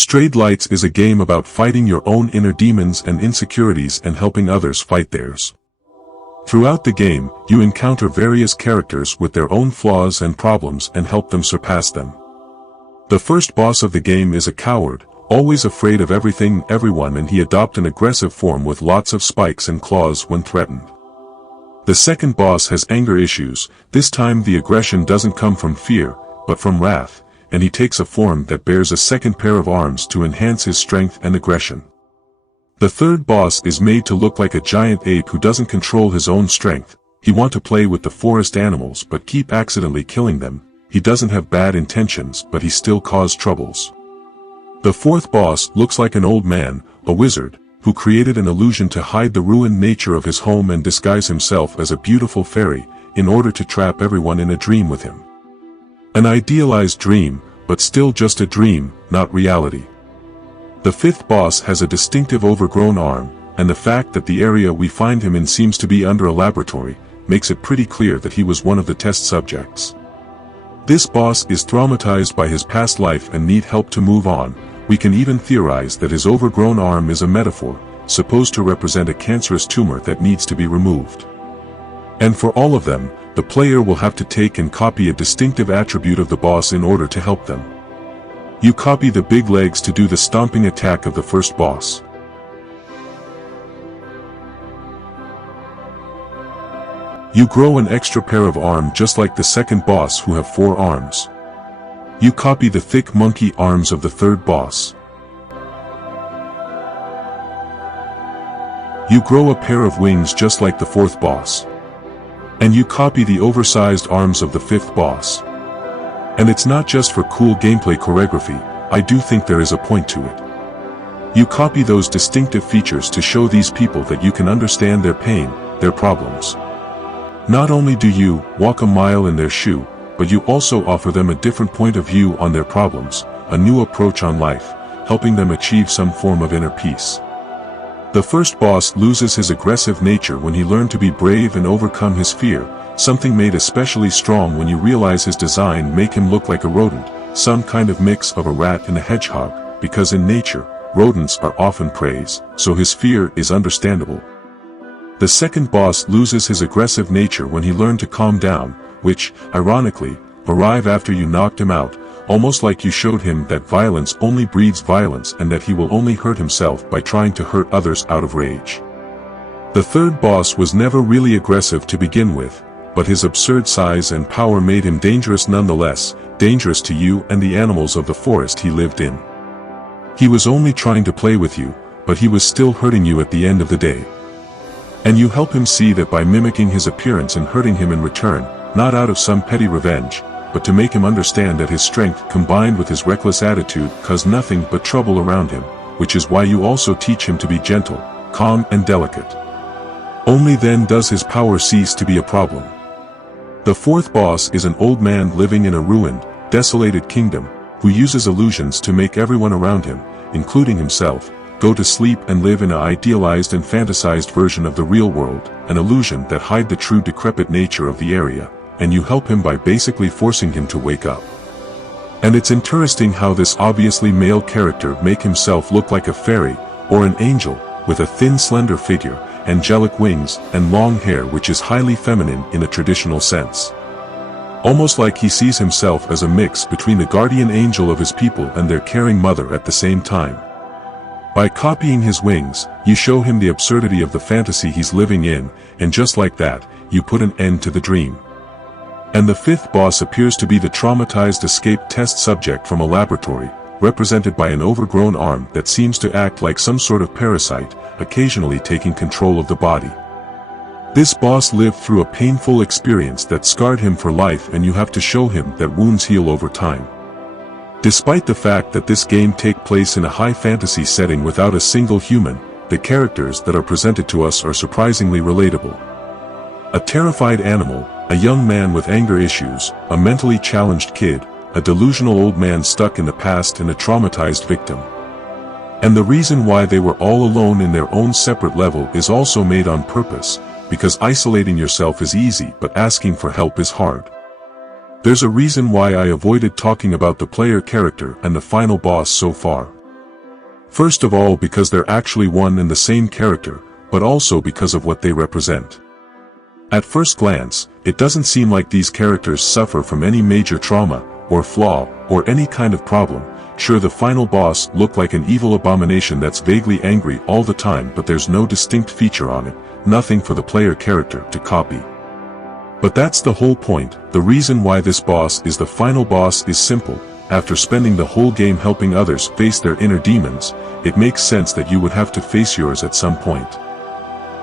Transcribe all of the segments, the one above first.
Strayed Lights is a game about fighting your own inner demons and insecurities and helping others fight theirs. Throughout the game, you encounter various characters with their own flaws and problems and help them surpass them. The first boss of the game is a coward, always afraid of everything and everyone, and he adopts an aggressive form with lots of spikes and claws when threatened. The second boss has anger issues. This time the aggression doesn't come from fear, but from wrath, and he takes a form that bears a second pair of arms to enhance his strength and aggression. The third boss is made to look like a giant ape who doesn't control his own strength. He wants to play with the forest animals but keep accidentally killing them. He doesn't have bad intentions, but he still causes troubles. The fourth boss looks like an old man, a wizard, who created an illusion to hide the ruined nature of his home and disguise himself as a beautiful fairy, in order to trap everyone in a dream with him. An idealized dream, but still just a dream, not reality. The fifth boss has a distinctive overgrown arm, and the fact that the area we find him in seems to be under a laboratory, makes it pretty clear that he was one of the test subjects. This boss is traumatized by his past life and needs help to move on. We can even theorize that his overgrown arm is a metaphor, supposed to represent a cancerous tumor that needs to be removed. And for all of them, the player will have to take and copy a distinctive attribute of the boss in order to help them. You copy the big legs to do the stomping attack of the first boss. You grow an extra pair of arms just like the second boss who have 4 arms. You copy the thick monkey arms of the third boss. You grow a pair of wings just like the fourth boss. And you copy the oversized arms of the fifth boss. And it's not just for cool gameplay choreography, I do think there is a point to it. You copy those distinctive features to show these people that you can understand their pain, their problems. Not only do you walk a mile in their shoe, but you also offer them a different point of view on their problems, a new approach on life, helping them achieve some form of inner peace. The first boss loses his aggressive nature when he learned to be brave and overcome his fear, something made especially strong when you realize his design make him look like a rodent, some kind of mix of a rat and a hedgehog, because in nature, rodents are often prey, so his fear is understandable. The second boss loses his aggressive nature when he learned to calm down, which, ironically, arrive after you knocked him out, almost like you showed him that violence only breeds violence and that he will only hurt himself by trying to hurt others out of rage. The third boss was never really aggressive to begin with, but his absurd size and power made him dangerous nonetheless, dangerous to you and the animals of the forest he lived in. He was only trying to play with you, but he was still hurting you at the end of the day. And you help him see that by mimicking his appearance and hurting him in return, not out of some petty revenge, but to make him understand that his strength combined with his reckless attitude caused nothing but trouble around him, which is why you also teach him to be gentle, calm and delicate. Only then does his power cease to be a problem. The fourth boss is an old man living in a ruined, desolated kingdom, who uses illusions to make everyone around him, including himself, go to sleep and live in an idealized and fantasized version of the real world, an illusion that hide the true decrepit nature of the area, and you help him by basically forcing him to wake up. And it's interesting how this obviously male character make himself look like a fairy, or an angel, with a thin slender figure, angelic wings, and long hair which is highly feminine in a traditional sense. Almost like he sees himself as a mix between the guardian angel of his people and their caring mother at the same time. By copying his wings, you show him the absurdity of the fantasy he's living in, and just like that, you put an end to the dream. And the fifth boss appears to be the traumatized escaped test subject from a laboratory, represented by an overgrown arm that seems to act like some sort of parasite, occasionally taking control of the body. This boss lived through a painful experience that scarred him for life, and you have to show him that wounds heal over time. Despite the fact that this game takes place in a high fantasy setting without a single human, the characters that are presented to us are surprisingly relatable. A terrified animal, a young man with anger issues, a mentally challenged kid, a delusional old man stuck in the past, and a traumatized victim. And the reason why they were all alone in their own separate level is also made on purpose, because isolating yourself is easy but asking for help is hard. There's a reason why I avoided talking about the player character and the final boss so far. First of all, because they're actually one and the same character, but also because of what they represent. At first glance, it doesn't seem like these characters suffer from any major trauma, or flaw, or any kind of problem. Sure, the final boss looked like an evil abomination that's vaguely angry all the time, but there's no distinct feature on it, nothing for the player character to copy. But that's the whole point. The reason why this boss is the final boss is simple. After spending the whole game helping others face their inner demons, it makes sense that you would have to face yours at some point.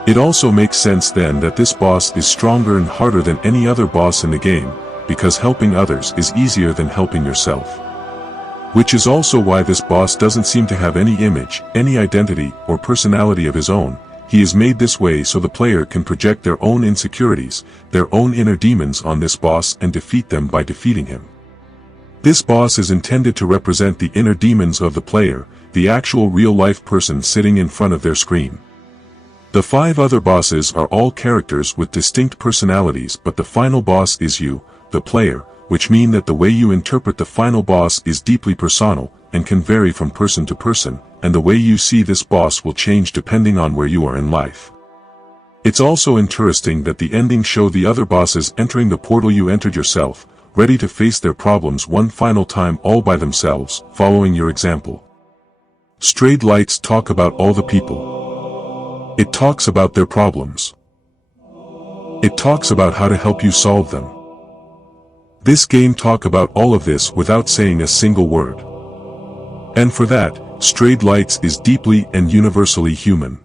It also makes sense then that this boss is stronger and harder than any other boss in the game, because helping others is easier than helping yourself. Which is also why this boss doesn't seem to have any image, any identity, or personality of his own. He is made this way so the player can project their own insecurities, their own inner demons on this boss and defeat them by defeating him. This boss is intended to represent the inner demons of the player, the actual real-life person sitting in front of their screen. The 5 other bosses are all characters with distinct personalities, but the final boss is you, the player, which mean that the way you interpret the final boss is deeply personal, and can vary from person to person, and the way you see this boss will change depending on where you are in life. It's also interesting that the endings show the other bosses entering the portal you entered yourself, ready to face their problems one final time all by themselves, following your example. Strayed Lights talk about all the people. It talks about their problems. It talks about how to help you solve them. This game talk about all of this without saying a single word. And for that, Strayed Lights is deeply and universally human.